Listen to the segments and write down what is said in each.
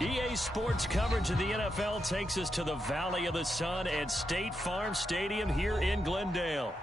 EA Sports coverage of the NFL takes us to the Valley of the Sun at State Farm Stadium here in Glendale.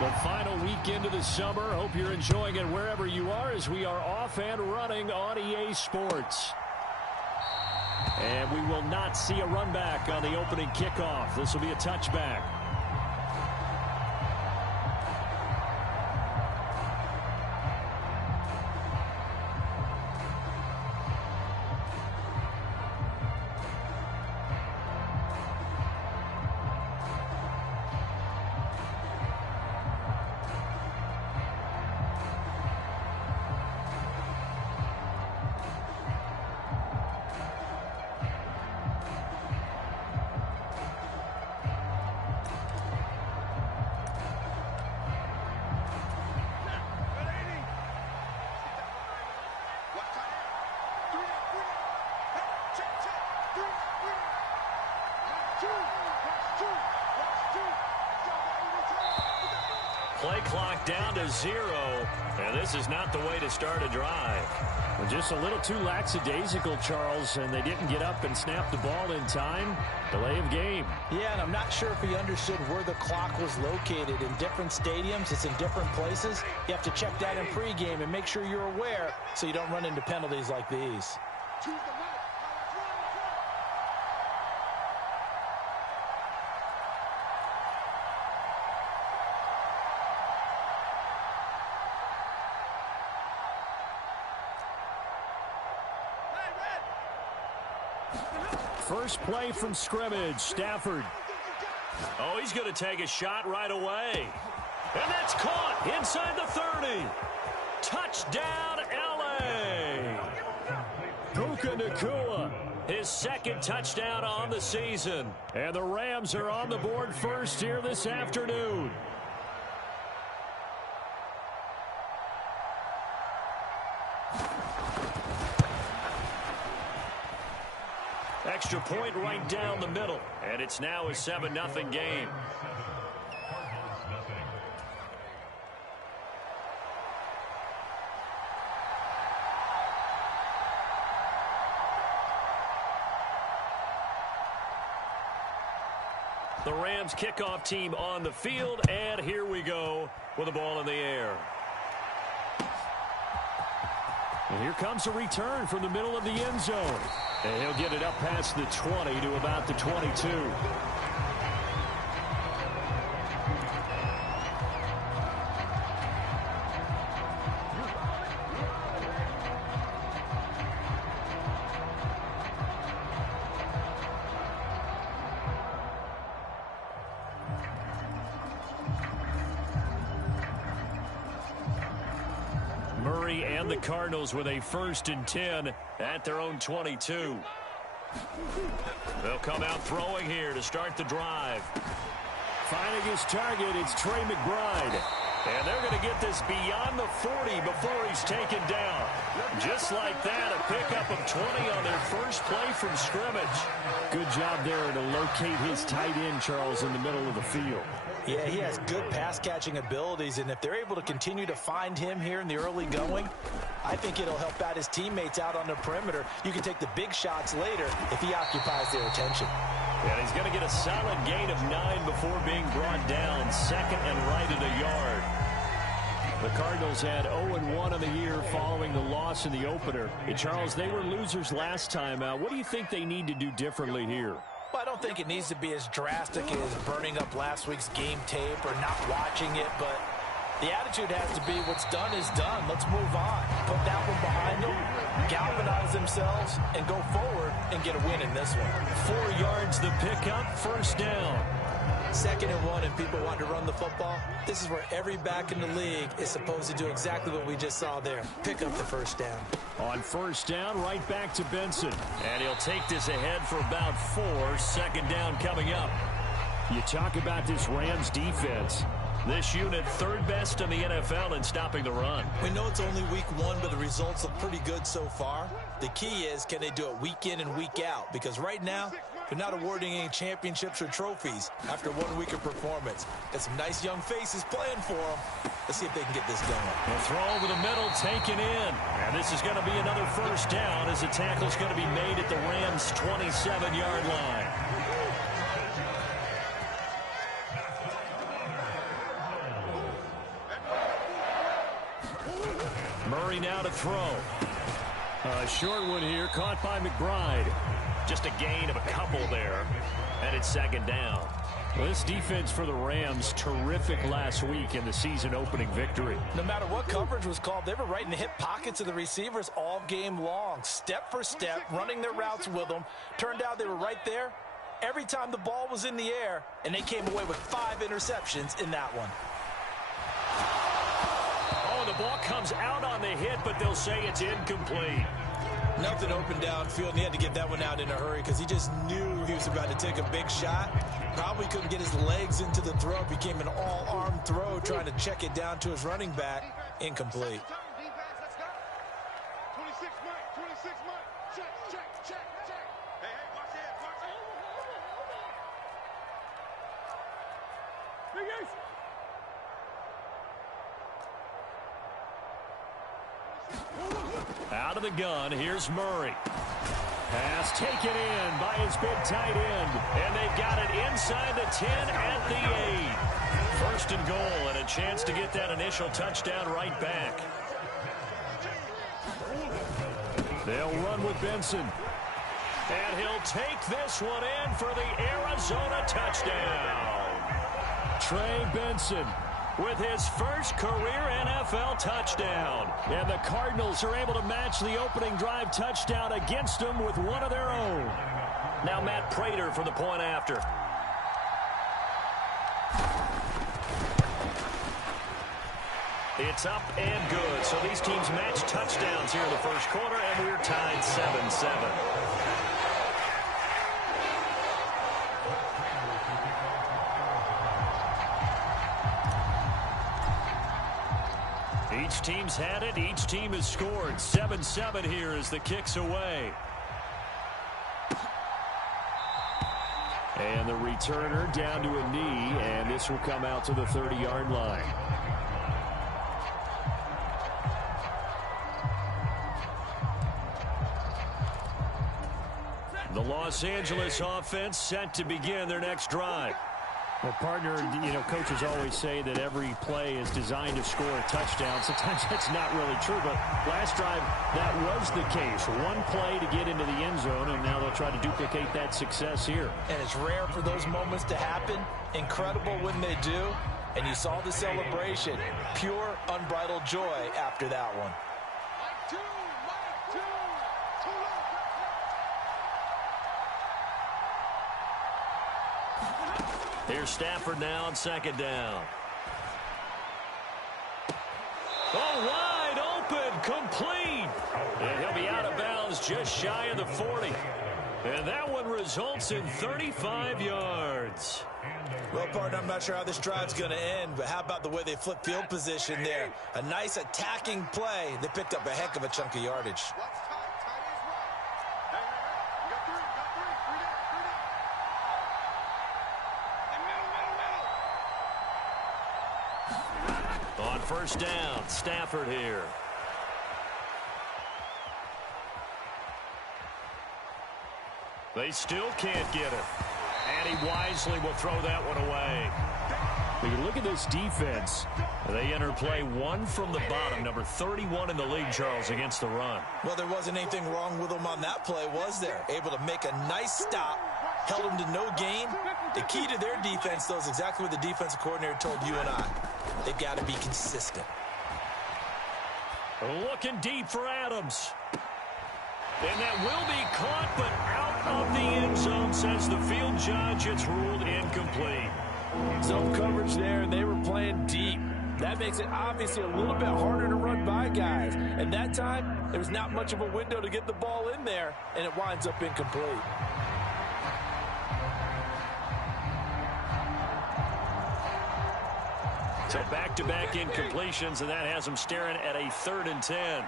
The final weekend of the summer. Hope you're enjoying it wherever you are as we are off and running on EA Sports. And we will not see a run back on the opening kickoff. This will be a touchback. Play clock down to 0, and this is not the way to start a drive. Well, just a little too lackadaisical, Charles, and they didn't get up and snap the ball in time. Delay of game. Yeah, and I'm not sure if he understood where the clock was located. In different stadiums, it's in different places. You have to check that in pregame and make sure you're aware so you don't run into penalties like these. First play from scrimmage, Stafford. Oh, he's going to take a shot right away. And that's caught inside the 30. Touchdown, L.A. Puka Nacua, his second touchdown on the season. And the Rams are on the board first here this afternoon. Extra point right down the middle. And it's now a 7-0 game. The Rams kickoff team on the field, and here we go with the ball in the air. And here comes a return from the middle of the end zone. And he'll get it up past the 20 to about the 22. Murray and the Cardinals with a 1st and 10 at their own 22. They'll come out throwing here to start the drive. Finding his target, it's Trey McBride. And they're going to get this beyond the 40 before he's taken down. Just like that, a pickup of 20 on their first play from scrimmage. Good job there to locate his tight end, Charles, in the middle of the field. Yeah, he has good pass-catching abilities, and if they're able to continue to find him here in the early going, I think it'll help out his teammates out on the perimeter. You can take the big shots later if he occupies their attention. And he's going to get a solid gain of 9 before being brought down. 2nd and right at a yard. The Cardinals had 0-1 on the year following the loss in the opener. And Charles, they were losers last time out. What do you think they need to do differently here? Well, I don't think it needs to be as drastic as burning up last week's game tape or not watching it, but the attitude has to be what's done is done. Let's move on. Put that one behind them, galvanize themselves, and go forward and get a win in this one. 4 yards the pickup, 1st down. 2nd and 1 and people want to run the football. This is where every back in the league is supposed to do exactly what we just saw there. Pick up the first down. On first down, right back to Benson. And he'll take this ahead for about 4. 2nd down coming up. You talk about this Rams defense. This unit 3rd best in the NFL in stopping the run. We know it's only week 1, but the results look pretty good so far. The key is, can they do it week in and week out? Because right now, they're not awarding any championships or trophies after 1 week of performance. Got some nice young faces playing for them. Let's see if they can get this going. A throw over the middle, taken in. And this is going to be another first down as the tackle's going to be made at the Rams' 27-yard line. Murray now to throw. A short one here, caught by McBride. Just a gain of a couple there. And it's 2nd down. Well, this defense for the Rams, terrific last week in the season opening victory. No matter what coverage was called, they were right in the hip pockets of the receivers all game long. Step for step, running their routes with them. Turned out they were right there every time the ball was in the air, and they came away with 5 interceptions in that one. The ball comes out on the hit, but they'll say it's incomplete. Nothing open downfield, and he had to get that one out in a hurry because he just knew he was about to take a big shot. Probably couldn't get his legs into the throw. Became an all-arm throw, trying to check it down to his running back. Incomplete. Out of the gun, here's Murray. Pass taken in by his big tight end. And they've got it inside the 10 at the 8. 1st and goal, and a chance to get that initial touchdown right back. They'll run with Benson. And he'll take this one in for the Arizona touchdown. Trey Benson with his first career NFL touchdown. And the Cardinals are able to match the opening drive touchdown against them with one of their own. Now Matt Prater for the point after. It's up and good. So these teams match touchdowns here in the first quarter, and we're tied 7-7. Each team's had it. Each team has scored. 7-7 here as the kick's away. And the returner down to a knee, and this will come out to the 30-yard line. The Los Angeles offense set to begin their next drive. Well, partner, coaches always say that every play is designed to score a touchdown. Sometimes that's not really true, but last drive, that was the case. One play to get into the end zone, and now they'll try to duplicate that success here. And it's rare for those moments to happen. Incredible when they do. And you saw the celebration. Pure, unbridled joy after that one. Here's Stafford now on 2nd down. Oh, wide open, complete. And he'll be out of bounds just shy of the 40. And that one results in 35 yards. Well, partner, I'm not sure how this drive's going to end, but how about the way they flip field position there? A nice attacking play. They picked up a heck of a chunk of yardage. On first down, Stafford here. They still can't get it. And he wisely will throw that one away. When you look at this defense, they enter play 1 from the bottom, number 31 in the league, Charles, against the run. Well, there wasn't anything wrong with them on that play, was there? Able to make a nice stop, held them to no gain. The key to their defense, though, is exactly what the defensive coordinator told you and I. They've got to be consistent. Looking deep for Adams. And that will be caught, but out of the end zone says the field judge, it's ruled incomplete. Zone coverage there, and they were playing deep. That makes it obviously a little bit harder to run by guys. And that time, there's not much of a window to get the ball in there, and it winds up incomplete. So back-to-back incompletions, and that has them staring at a 3rd and 10.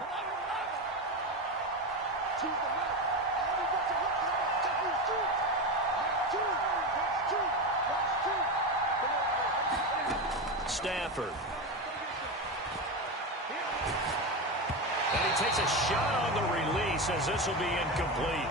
Stafford. And he takes a shot on the release as this will be incomplete.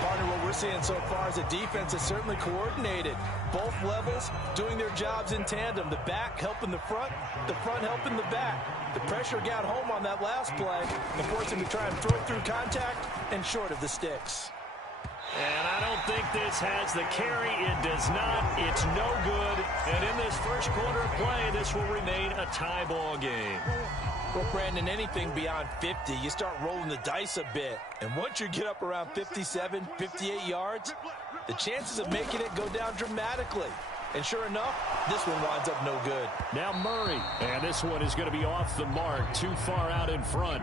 Partner, what we're seeing so far is the defense is certainly coordinated. Both levels doing their jobs in tandem. The back helping the front helping the back. The pressure got home on that last play and forced him to try and throw through contact and short of the sticks. And I don't think this has the carry. It does not. It's no good. And in this first quarter of play, this will remain a tie ball game. Well, Brandon, anything beyond 50, you start rolling the dice a bit. And once you get up around 57, 58 yards, the chances of making it go down dramatically. And sure enough, this one winds up no good. Now Murray. And this one is going to be off the mark, too far out in front.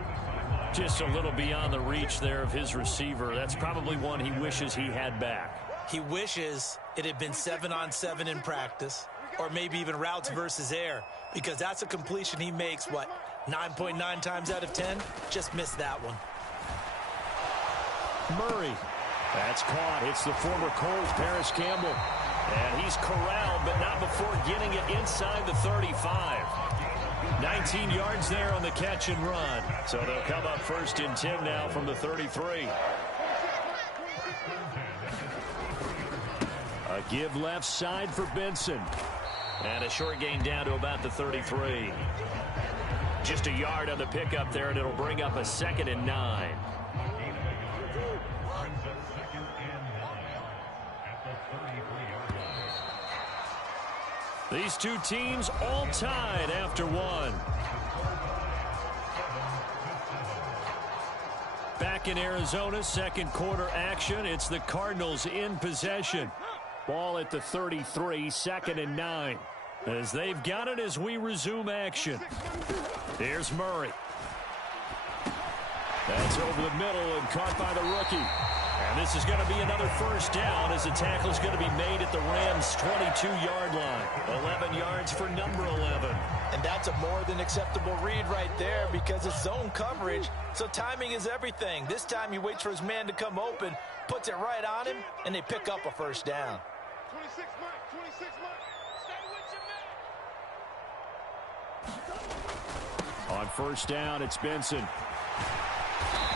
Just a little beyond the reach there of his receiver. That's probably one he wishes he had back. He wishes it had been 7-on-7 in practice, or maybe even routes versus air, because that's a completion he makes, 9.9 times out of 10? Just missed that one. Murray. That's caught. It's the former Colts, Paris Campbell. And he's corralled, but not before getting it inside the 35. 19 yards there on the catch and run. So they'll come up 1st and 10 now from the 33. A give left side for Benson. And a short gain down to about the 33. Just a yard on the pickup there, and it'll bring up a 2nd and 9. These two teams all tied after one. Back in Arizona, second quarter action. It's the Cardinals in possession. Ball at the 33, 2nd and 9. As they've got it as we resume action. Here's Murray. That's over the middle and caught by the rookie. And this is going to be another 1st down as the tackle is going to be made at the Rams' 22-yard line. 11 yards for number 11. And that's a more than acceptable read right there because it's zone coverage, so timing is everything. This time he waits for his man to come open, puts it right on him, and they pick up a 1st down. 26 Mike, 26 Mike. Stay with your man. On 1st down, it's Benson.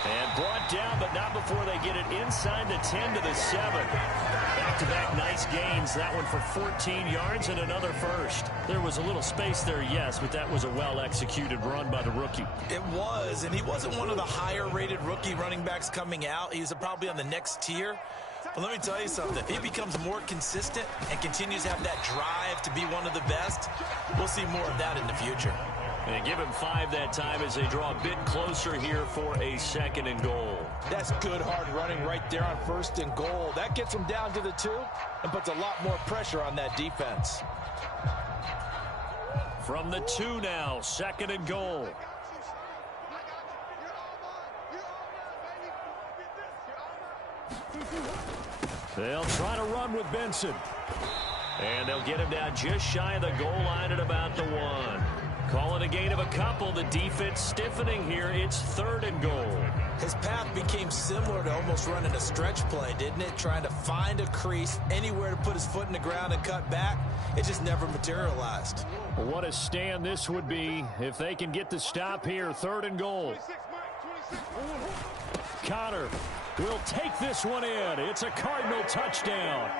And brought down, but not before they get it inside the 10 to the 7. Back-to-back nice gains. That one for 14 yards and another 1st. There was a little space there, yes, but that was a well-executed run by the rookie. It was, and he wasn't one of the higher-rated rookie running backs coming out. He's probably on the next tier. But let me tell you something. If he becomes more consistent and continues to have that drive to be one of the best, we'll see more of that in the future. And give him 5 that time as they draw a bit closer here for a 2nd and goal. That's good hard running right there on 1st and goal. That gets him down to the 2 and puts a lot more pressure on that defense. From the 2 now, 2nd and goal. They'll try to run with Benson. And they'll get him down just shy of the goal line at about the 1. Call it a gain of a couple. The defense stiffening here. It's 3rd and goal. His path became similar to almost running a stretch play, didn't it? Trying to find a crease, anywhere to put his foot in the ground and cut back. It just never materialized. Well, what a stand this would be if they can get the stop here. 3rd and goal. Connor will take this one in. It's a Cardinal touchdown.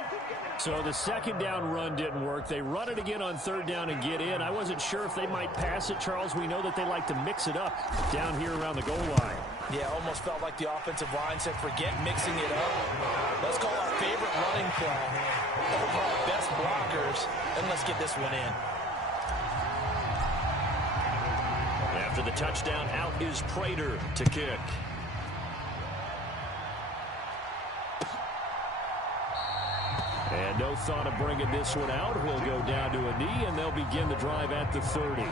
So the 2nd down run didn't work. They run it again on 3rd down and get in. I wasn't sure if they might pass it, Charles. We know that they like to mix it up down here around the goal line. Yeah, almost felt like the offensive line said, forget mixing it up. Let's call our favorite running play over our best blockers, and let's get this one in. After the touchdown, out is Prater to kick. And no thought of bringing this one out. He'll go down to a knee, and they'll begin the drive at the 30.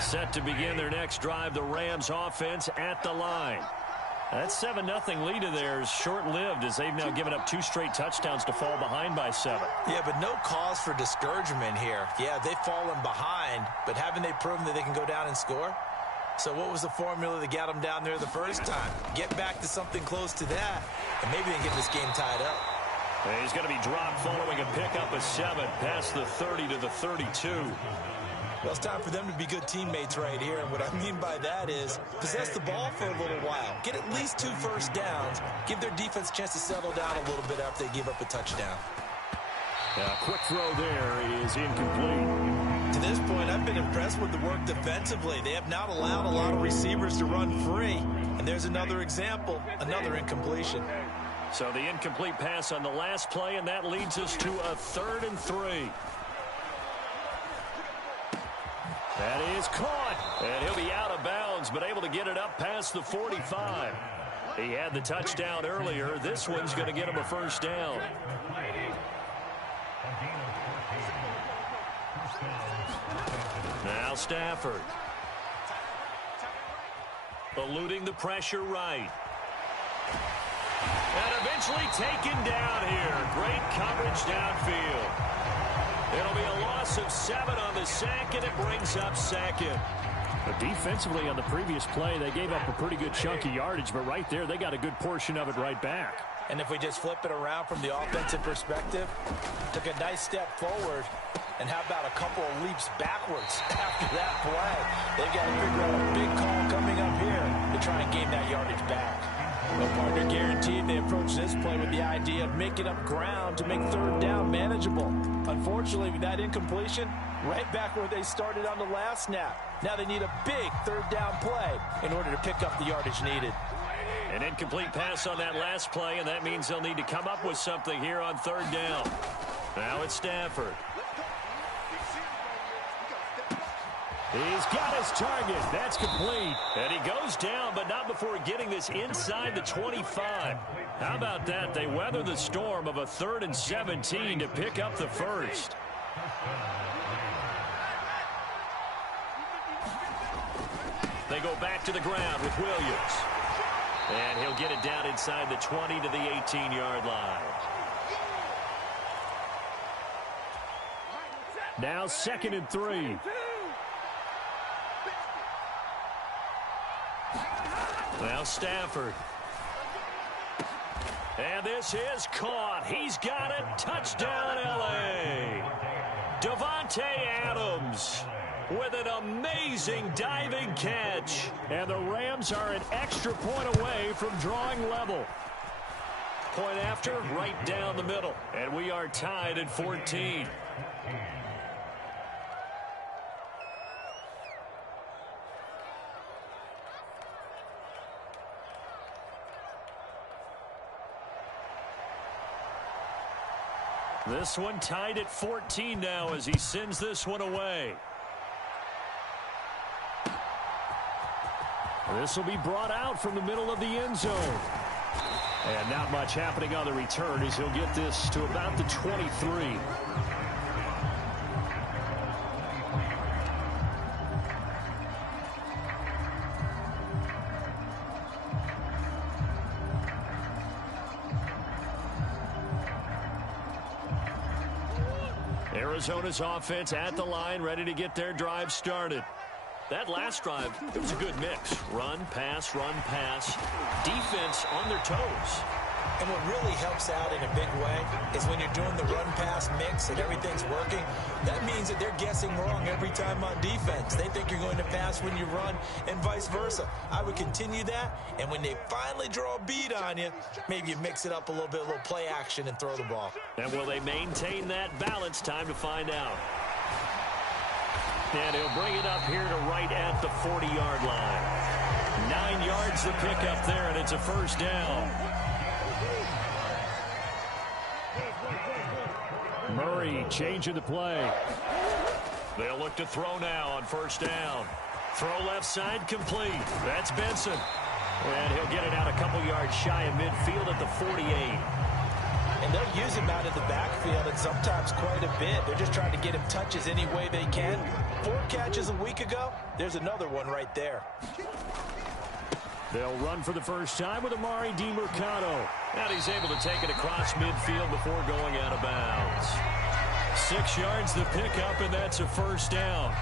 Set to begin their next drive, the Rams offense at the line. That 7-0 lead of theirs short-lived as they've now given up 2 straight touchdowns to fall behind by 7. Yeah, but no cause for discouragement here. Yeah, they've fallen behind, but haven't they proven that they can go down and score? So what was the formula that got them down there the first time? Get back to something close to that, and maybe they can get this game tied up. And he's going to be dropped following a pickup of 7 past the 30 to the 32. Well, it's time for them to be good teammates right here. And what I mean by that is possess the ball for a little while. Get at least 2 first downs. Give their defense a chance to settle down a little bit after they give up a touchdown. Quick throw there is incomplete. To this point, I've been impressed with the work defensively. They have not allowed a lot of receivers to run free. And there's another example, another incompletion. So the incomplete pass on the last play, and that leads us to a 3rd and 3. That is caught, and he'll be out of bounds, but able to get it up past the 45. He had the touchdown earlier. This one's going to get him a first down. Now Stafford. Eluding the pressure right. And eventually taken down here. Great coverage downfield. It'll be a loss of 7 on the sack, and it brings up 2nd. But defensively on the previous play, they gave up a pretty good chunk of yardage, but right there, they got a good portion of it right back. And if we just flip it around from the offensive perspective, took a nice step forward, and how about a couple of leaps backwards after that play? They've got to figure out a big call coming up here to try and gain that yardage back. Well, partner, guaranteed they approach this play with the idea of making up ground to make 3rd down manageable. Unfortunately, with that incompletion, right back where they started on the last snap. Now they need a big 3rd down play in order to pick up the yardage needed. An incomplete pass on that last play, and that means they'll need to come up with something here on 3rd down. Now it's Stafford. He's got his target. That's complete. And he goes down, but not before getting this inside the 25. How about that? They weather the storm of a 3rd and 17 to pick up the first. They go back to the ground with Williams. And he'll get it down inside the 20 to the 18-yard line. Now 2nd and 3. Now Stafford. And this is caught. He's got it. Touchdown, L.A. Davante Adams with an amazing diving catch. And the Rams are an extra point away from drawing level. Point after, right down the middle. And we are tied at 14. This one tied at 14 now as he sends this one away. This will be brought out from the middle of the end zone. And not much happening on the return as he'll get this to about the 23. Arizona's offense at the line, ready to get their drive started. That last drive, it was a good mix. Run, pass, defense on their toes. And what really helps out in a big way is when you're doing the run-pass mix and everything's working, that means that they're guessing wrong every time on defense. They think you're going to pass when you run and vice versa. I would continue that, and when they finally draw a beat on you, maybe you mix it up a little bit, a little play action, and throw the ball. And will they maintain that balance? Time to find out. And he'll bring it up here to right at the 40-yard line. 9 yards to pick up there, and it's a first down. Murray changing the play. They'll look to throw now on first down. Throw left side complete. That's Benson. And he'll get it out a couple couple yards shy of midfield at the 48. And they'll use him out in the backfield, and sometimes quite a bit. They're just trying to get him touches any way they can. 4 catches a week ago. There's another one right there. They'll run for the first time with Amari DiMercato. And he's able to take it across midfield before going out of bounds. 6 yards to pick up, and that's a first down.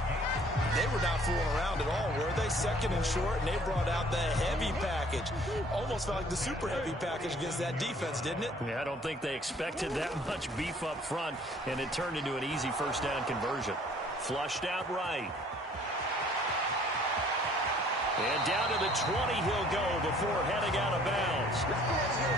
They were not fooling around at all, were they? Second and short, and they brought out the heavy package. Almost felt like the super heavy package against that defense, didn't it? Yeah, I don't think they expected that much beef up front, and it turned into an easy first down conversion. Flushed out right. And down to the 20 he'll go before heading out of bounds.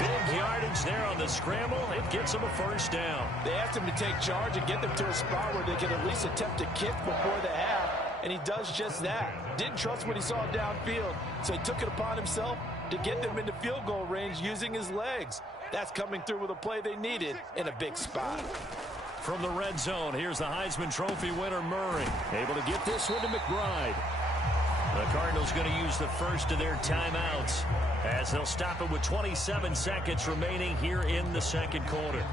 Big yardage there on the scramble. It gets him a first down. They asked him to take charge and get them to a spot where they could at least attempt a kick before the half, and he does just that. Didn't trust what he saw downfield, so he took it upon himself to get them into field goal range using his legs. That's coming through with a play they needed in a big spot. From the red zone, here's the Heisman Trophy winner, Murray. Able to get this one to McBride. The Cardinals going to use the first of their timeouts as they'll stop it with 27 seconds remaining here in the second quarter.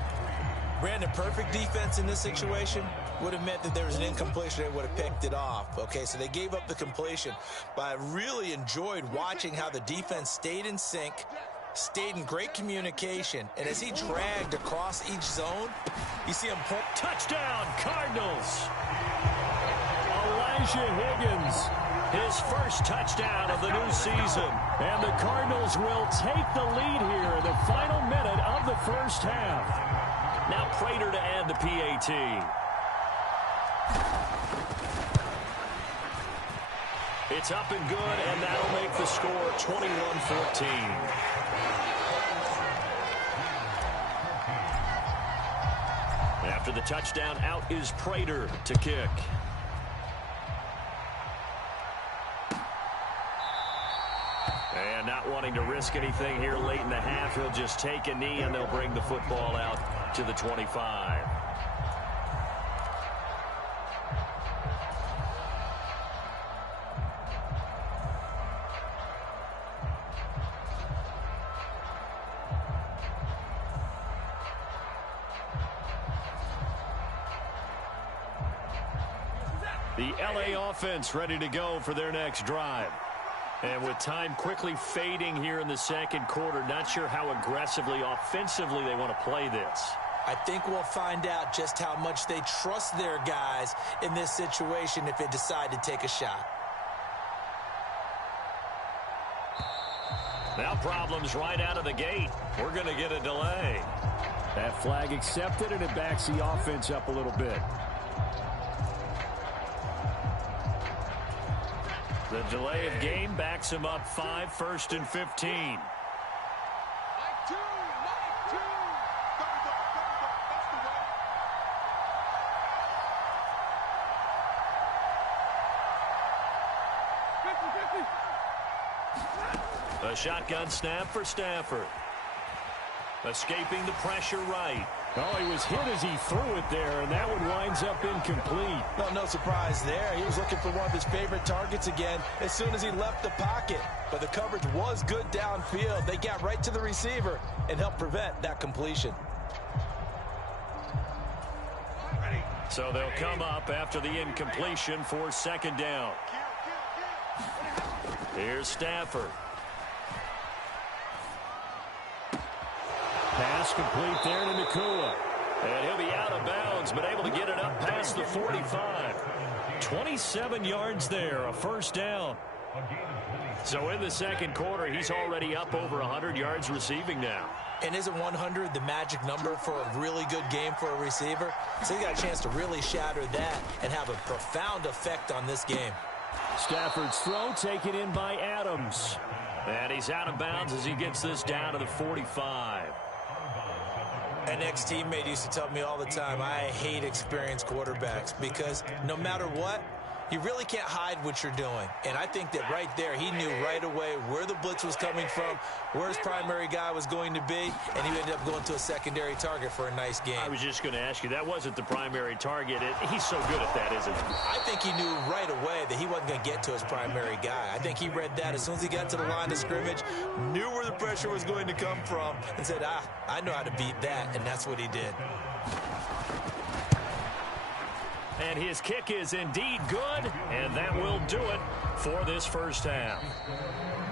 Brandon, perfect defense in this situation would have meant that there was an incompletion. They would have picked it off. Okay, so they gave up the completion. But I really enjoyed watching how the defense stayed in sync, stayed in great communication. And as he dragged across each zone, you see him pull. Touchdown, Cardinals! Elijah Higgins. His first touchdown of the new season. And the Cardinals will take the lead here in the final minute of the first half. Now Prater to add the PAT. It's up and good, and that'll make the score 21-14. After the touchdown, out is Prater to kick. And not wanting to risk anything here late in the half, he'll just take a knee, and they'll bring the football out to the 25. The LA offense ready to go for their next drive. And with time quickly fading here in the second quarter, not sure how aggressively, offensively they want to play this. I think we'll find out just how much they trust their guys in this situation if they decide to take a shot. Now problems right out of the gate. We're going to get a delay. That flag accepted, and it backs the offense up a little bit. The delay of game backs him up 5, 1st and 15. A shotgun snap for Stafford. Escaping the pressure right. Oh, he was hit as he threw it there, and that one winds up incomplete. Well, no surprise there. He was looking for one of his favorite targets again as soon as he left the pocket. But the coverage was good downfield. They got right to the receiver and helped prevent that completion. So they'll come up after the incompletion for second down. Here's Stafford. Pass complete there to Nacua. And he'll be out of bounds, but able to get it up past the 45. 27 yards there, a first down. So in the second quarter, he's already up over 100 yards receiving now. And isn't 100 the magic number for a really good game for a receiver? So he got a chance to really shatter that and have a profound effect on this game. Stafford's throw taken in by Adams. And he's out of bounds as he gets this down to the 45. An ex-teammate used to tell me all the time, I hate experienced quarterbacks because no matter what, you really can't hide what you're doing. And I think that right there, he knew right away where the blitz was coming from, where his primary guy was going to be, and he ended up going to a secondary target for a nice game. I was just going to ask you, that wasn't the primary target. He's so good at that, isn't he? I think he knew right away that he wasn't going to get to his primary guy. I think he read that as soon as he got to the line of scrimmage, knew where the pressure was going to come from, and said, I know how to beat that, and that's what he did. And his kick is indeed good, and that will do it for this first half.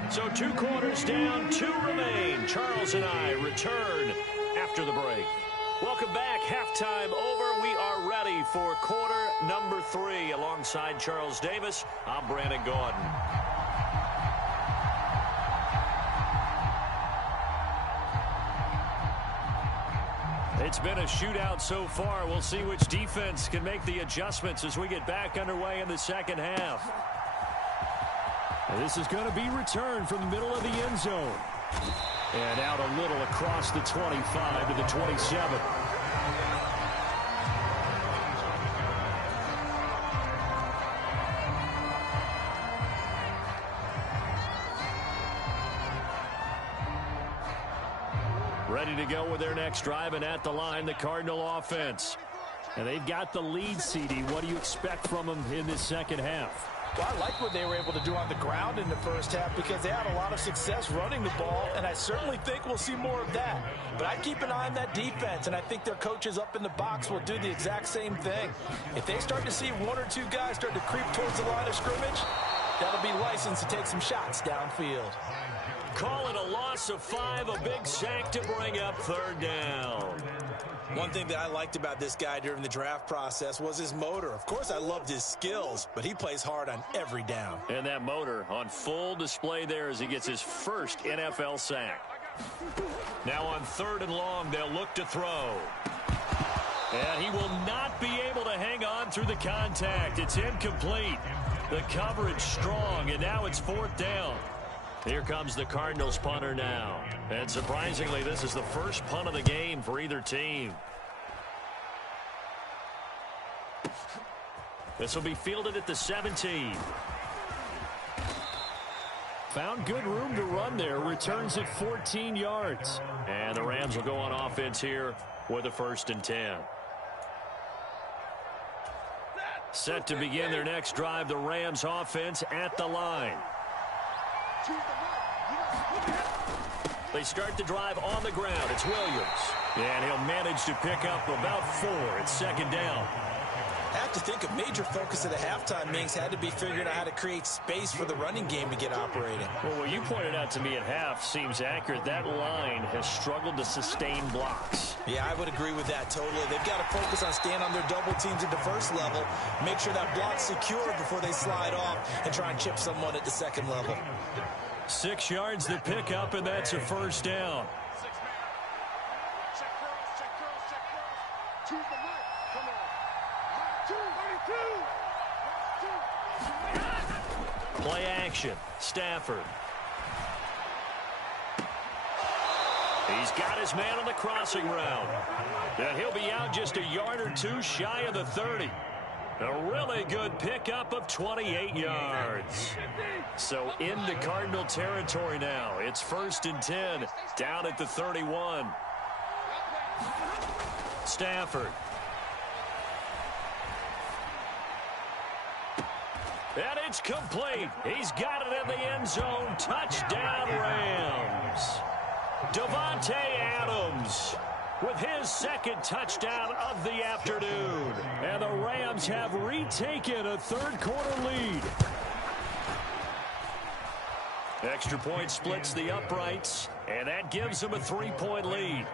So 2 quarters down, 2 remain. Charles and I return after the break. Welcome back. Halftime over. We are ready for quarter number 3. Alongside Charles Davis, I'm Brandon Gaudin. It's been a shootout so far. We'll see which defense can make the adjustments as we get back underway in the second half. And this is going to be returned from the middle of the end zone. And out a little across the 25 to the 27. Ready to go with their next drive, and at the line, the Cardinal offense. And they've got the lead, CD. What do you expect from them in this second half? Well, I like what they were able to do on the ground in the first half because they had a lot of success running the ball, and I certainly think we'll see more of that. But I'd keep an eye on that defense, and I think their coaches up in the box will do the exact same thing. If they start to see 1 or 2 guys start to creep towards the line of scrimmage, that'll be licensed to take some shots downfield. Call it a loss of 5, a big sack to bring up 3rd down. One thing that I liked about this guy during the draft process was his motor. Of course, I loved his skills, but he plays hard on every down. And that motor on full display there as he gets his first NFL sack. Now on 3rd and long, they'll look to throw. And he will not be able to hang on through the contact. It's incomplete. The coverage strong, and now it's 4th down. Here comes the Cardinals punter now. And surprisingly, this is the first punt of the game for either team. This will be fielded at the 17. Found good room to run there. Returns at 14 yards. And the Rams will go on offense here with a 1st and 10. Set to begin their next drive, the Rams offense at the line. They start the drive on the ground. It's Williams. And he'll manage to pick up about 4. It's 2nd down. I have to think a major focus of the halftime meetings had to be figuring out how to create space for the running game to get operating. Well, what you pointed out to me at half seems accurate. That line has struggled to sustain blocks. Yeah, I would agree with that totally. They've got to focus on staying on their double teams at the first level, make sure that block's secure before they slide off and try and chip someone at the 2nd level. 6 yards to pick up, and that's a 1st down. Play action. Stafford. He's got his man on the crossing route. And he'll be out just a yard or 2 shy of the 30. A really good pickup of 28 yards. So into Cardinal territory now. It's 1st and 10 down at the 31. Stafford. And it's complete. He's got it in the end zone. Touchdown, Rams. Davante Adams with his 2nd touchdown of the afternoon. And the Rams have retaken a 3rd quarter lead. Extra point splits the uprights, and that gives them a 3-point lead.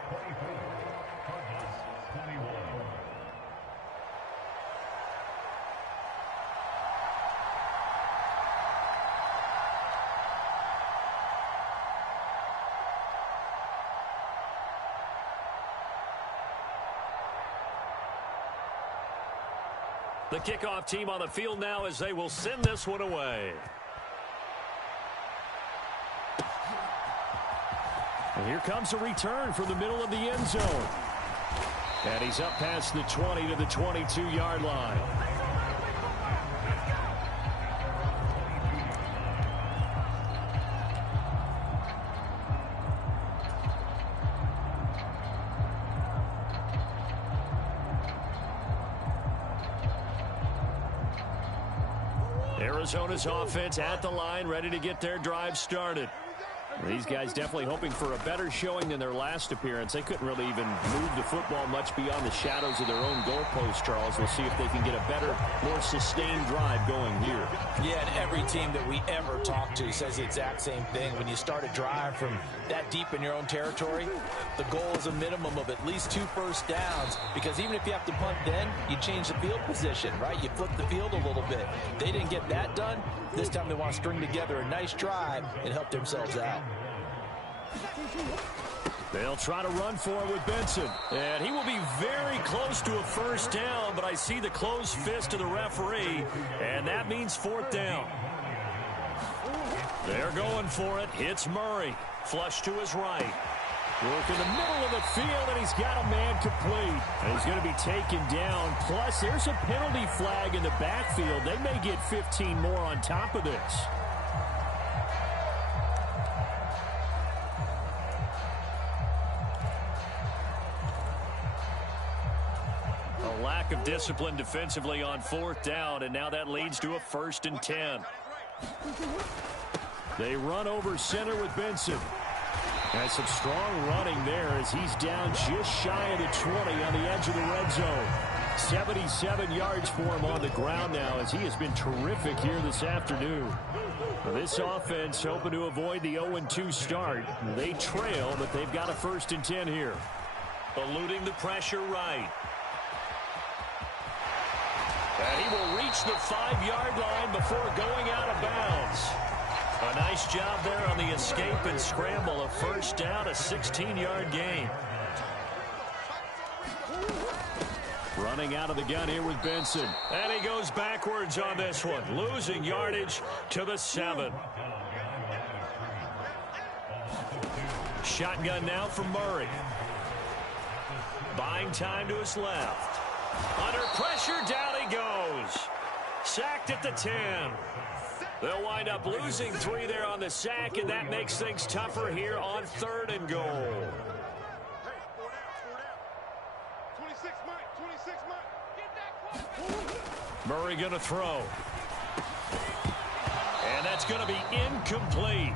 The kickoff team on the field now as they will send this one away. And here comes a return from the middle of the end zone. And he's up past the 20 to the 22-yard line. Arizona's offense at the line, ready to get their drive started. These guys definitely hoping for a better showing than their last appearance. They couldn't really even move the football much beyond the shadows of their own goalpost, Charles. We'll see if they can get a better, more sustained drive going here. Yeah, and every team that we ever talk to says the exact same thing. When you start a drive from that deep in your own territory, the goal is a minimum of at least 2 first downs, because even if you have to punt then, you change the field position, right? You flip the field a little bit. They didn't get that done. This time they want to string together a nice drive and help themselves out. They'll try to run for it with Benson. And he will be very close to a first down, but I see the closed fist of the referee, and that means 4th down. They're going for it. Hits Murray. Flush to his right. Work in the middle of the field, and he's got a man complete. And he's going to be taken down. Plus, there's a penalty flag in the backfield. They may get 15 more on top of this. A lack of discipline defensively on 4th down, and now that leads to a 1st and 10. They run over center with Benson. And some strong running there as he's down just shy of the 20 on the edge of the red zone. 77 yards for him on the ground now as he has been terrific here this afternoon. This offense hoping to avoid the 0-2 start. They trail, but they've got a 1st and 10 here. Eluding the pressure right. And he will reach the 5-yard line before going out of bounds. A nice job there on the escape and scramble. A 1st down, a 16-yard gain. Running out of the gun here with Benson. And he goes backwards on this one, losing yardage to the 7. Shotgun now from Murray. Buying time to his left. Under pressure, down he goes. Sacked at the 10. They'll wind up losing 3 there on the sack, and that makes things tougher here on 3rd and goal. Hey, 4 down. 26 Mike. Get that. Murray going to throw. And that's going to be incomplete.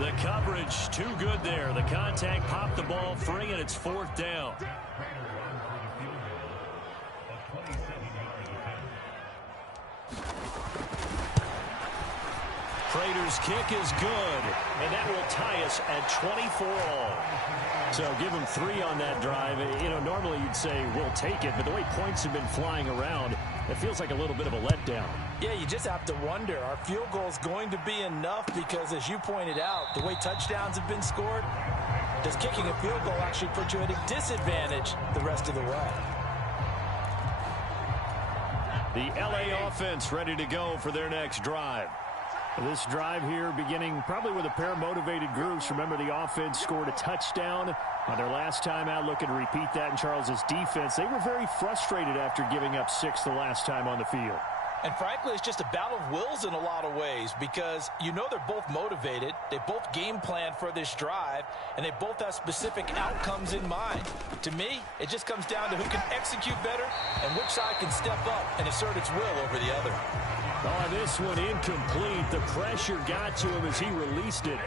The coverage too good there. The contact popped the ball free, and it's 4th down. Prater's kick is good, and that will tie us at 24 all. So give them 3 on that drive. You know, normally you'd say we'll take it, but the way points have been flying around, it feels like a little bit of a letdown. Yeah, you just have to wonder, are field goals going to be enough? Because as you pointed out, the way touchdowns have been scored, does kicking a field goal actually put you at a disadvantage the rest of the way? The LA offense ready to go for their next drive. This drive here beginning probably with a pair of motivated groups. Remember, the offense scored a touchdown on their last time out. Looking to repeat that in Charles's defense. They were very frustrated after giving up 6 the last time on the field. And frankly, it's just a battle of wills in a lot of ways, because you know they're both motivated. They both game plan for this drive, and they both have specific outcomes in mind. To me, it just comes down to who can execute better and which side can step up and assert its will over the other. Oh, this one incomplete. The pressure got to him as he released it,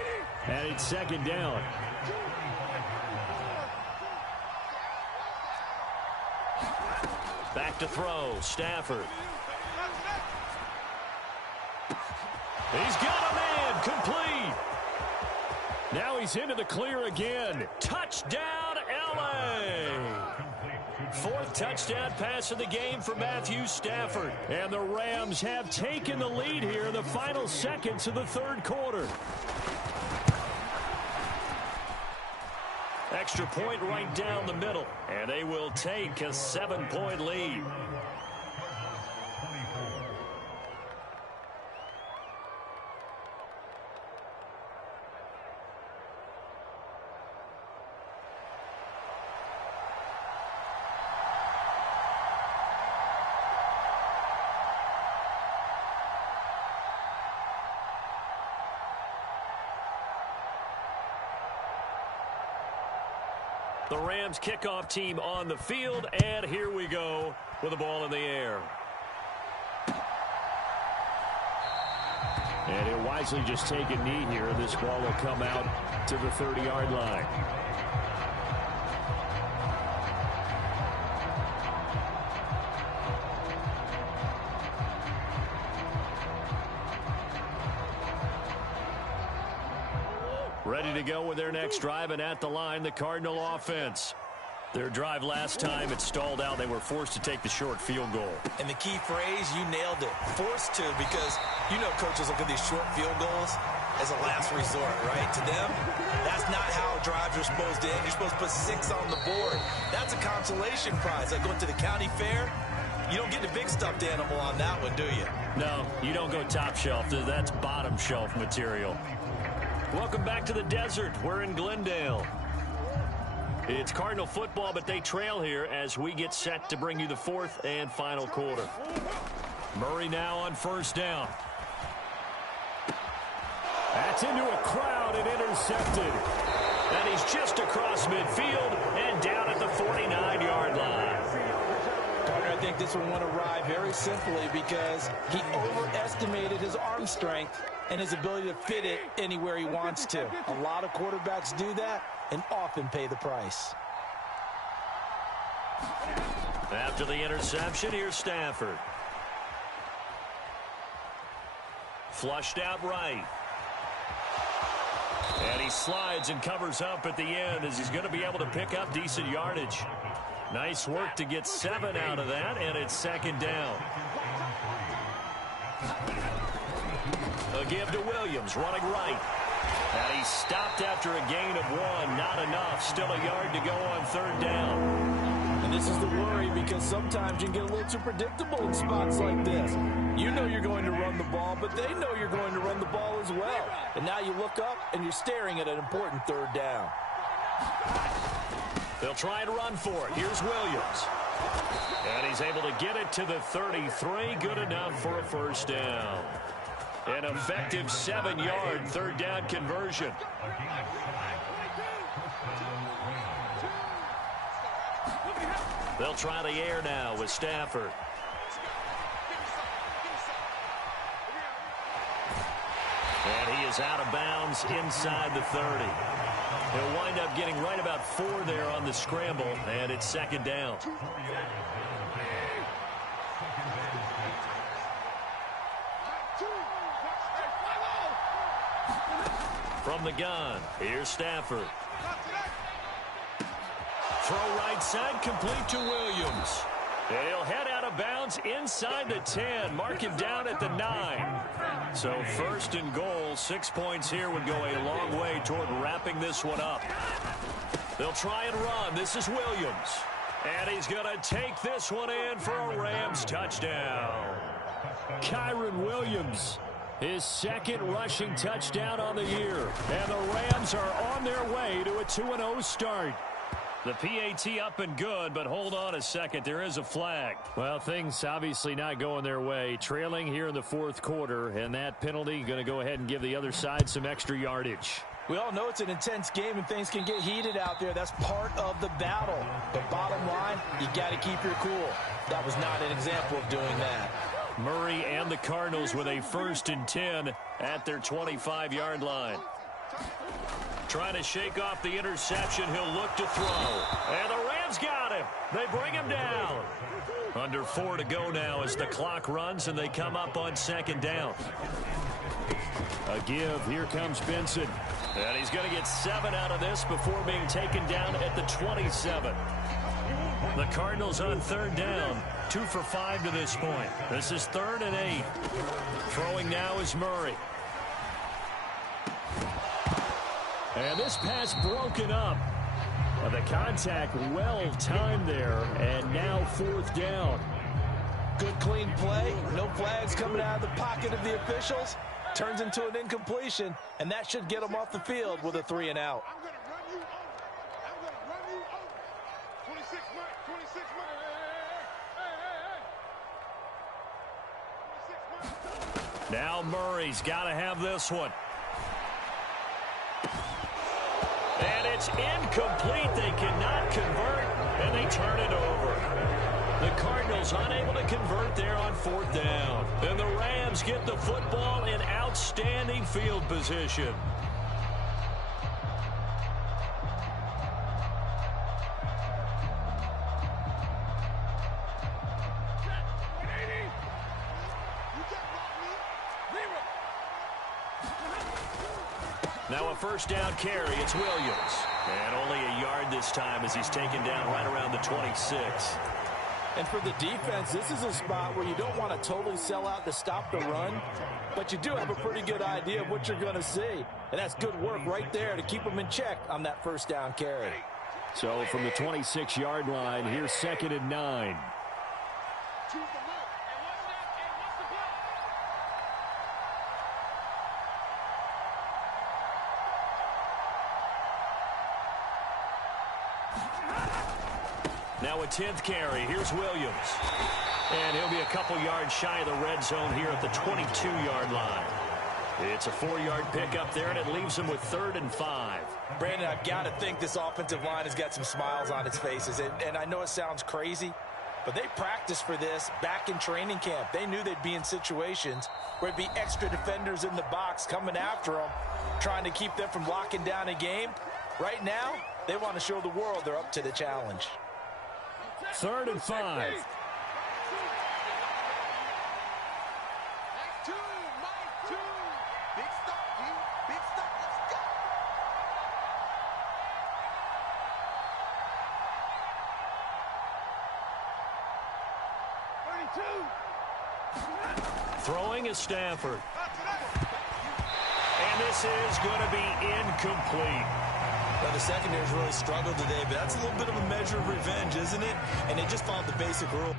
and it's 2nd down. Back to throw, Stafford. He's got a man, complete. Now he's into the clear again. Touchdown, LA. 4th touchdown pass of the game for Matthew Stafford. And the Rams have taken the lead here in the final seconds of the 3rd quarter. Extra point right down the middle. And they will take a 7-point lead. The Rams kickoff team on the field, and here we go with the ball in the air. And he'll wisely just take a knee here. This ball will come out to the 30-yard line. Ready to go with their next drive, and at the line, the Cardinal offense. Their drive last time, it stalled out. They were forced to take the short field goal. And the key phrase, you nailed it. Forced to, because you know coaches look at these short field goals as a last resort, right? To them, that's not how drives are supposed to end. You're supposed to put 6 on the board. That's a consolation prize. Like going to the county fair, you don't get the big stuffed animal on that one, do you? No, you don't go top shelf. That's bottom shelf material. Welcome back to the desert. We're in Glendale. It's Cardinal football, but they trail here as we get set to bring you the fourth and final quarter. Murray now on first down. That's into a crowd and intercepted. And he's just across midfield and down at the 49-yard line. Partner, I think this one won't arrive very simply because he overestimated his arm strength and his ability to fit it anywhere he wants to. A lot of quarterbacks do that and often pay the price. After the interception, here's Stafford. Flushed out right. And he slides and covers up at the end as he's going to be able to pick up decent yardage. Nice work to get 7 out of that, and it's second down. A give to Williams, running right. And he stopped after a gain of 1. Not enough. Still a yard to go on third down. And this is the worry because sometimes you can get a little too predictable in spots like this. You know you're going to run the ball, but they know you're going to run the ball as well. And now you look up and you're staring at an important third down. They'll try and run for it. Here's Williams. And he's able to get it to the 33. Good enough for a first down. An effective 7-yard third down conversion. They'll try the air now with Stafford. And he is out of bounds inside the 30. He'll wind up getting right about 4 there on the scramble, and it's second down. From the gun, here's Stafford. Throw right side, complete to Williams. And he'll head out of bounds inside the 10. Mark him down at the 9. So first and goal, 6 points here would go a long way toward wrapping this one up. They'll try and run. This is Williams. And he's going to take this one in for a Rams touchdown. Kyren Williams, his second rushing touchdown on the year. And the Rams are on their way to a 2-0 start. The PAT up and good, but hold on a second. There is a flag. Well, things obviously not going their way. Trailing here in the fourth quarter, and that penalty going to go ahead and give the other side some extra yardage. We all know it's an intense game and things can get heated out there. That's part of the battle. But bottom line, you got to keep your cool. That was not an example of doing that. Murray and the Cardinals with a 1st and 10 at their 25-yard line. Trying to shake off the interception. He'll look to throw. And the Rams got him. They bring him down. Under 4 to go now as the clock runs and they come up on second down. A give. Here comes Benson. And he's going to get 7 out of this before being taken down at the 27. The Cardinals on third down. 2 for 5 to this point. This is 3rd and 8. Throwing now is Murray. And this pass broken up. The contact well timed there. And now 4th down. Good clean play. No flags coming out of the pocket of the officials. Turns into an incompletion. And that should get them off the field with a 3 and out. I'm going to run you over. I'm going to run you over. 26 mark, 26 mark. Hey. 26 mark. Now Murray's got to have this one. And It's incomplete. They cannot convert, and they turn it over. The Cardinals unable to convert there on 4th down. And the Rams get the football in outstanding field position. Now a first down carry. It's Williams. And only a yard this time as he's taken down right around the 26. And for the defense, this is a spot where you don't want to totally sell out to stop the run, but you do have a pretty good idea of what you're going to see. And that's good work right there to keep them in check on that first down carry. So from the 26-yard line, here's 2nd and 9. Now a 10th carry. Here's Williams. And he'll be a couple yards shy of the red zone here at the 22-yard line. It's a 4-yard pickup there, and it leaves him with 3rd and 5. Brandon, I've got to think this offensive line has got some smiles on its faces. And I know it sounds crazy, but they practiced for this back in training camp. They knew they'd be in situations where there'd be extra defenders in the box coming after them, trying to keep them from locking down a game. Right now, they want to show the world they're up to the challenge. 3rd and 5. Throwing is Stafford. And this is going to be incomplete. Well, the secondary's really struggled today, but that's a little bit of a measure of revenge, isn't it? And they just followed the basic rule.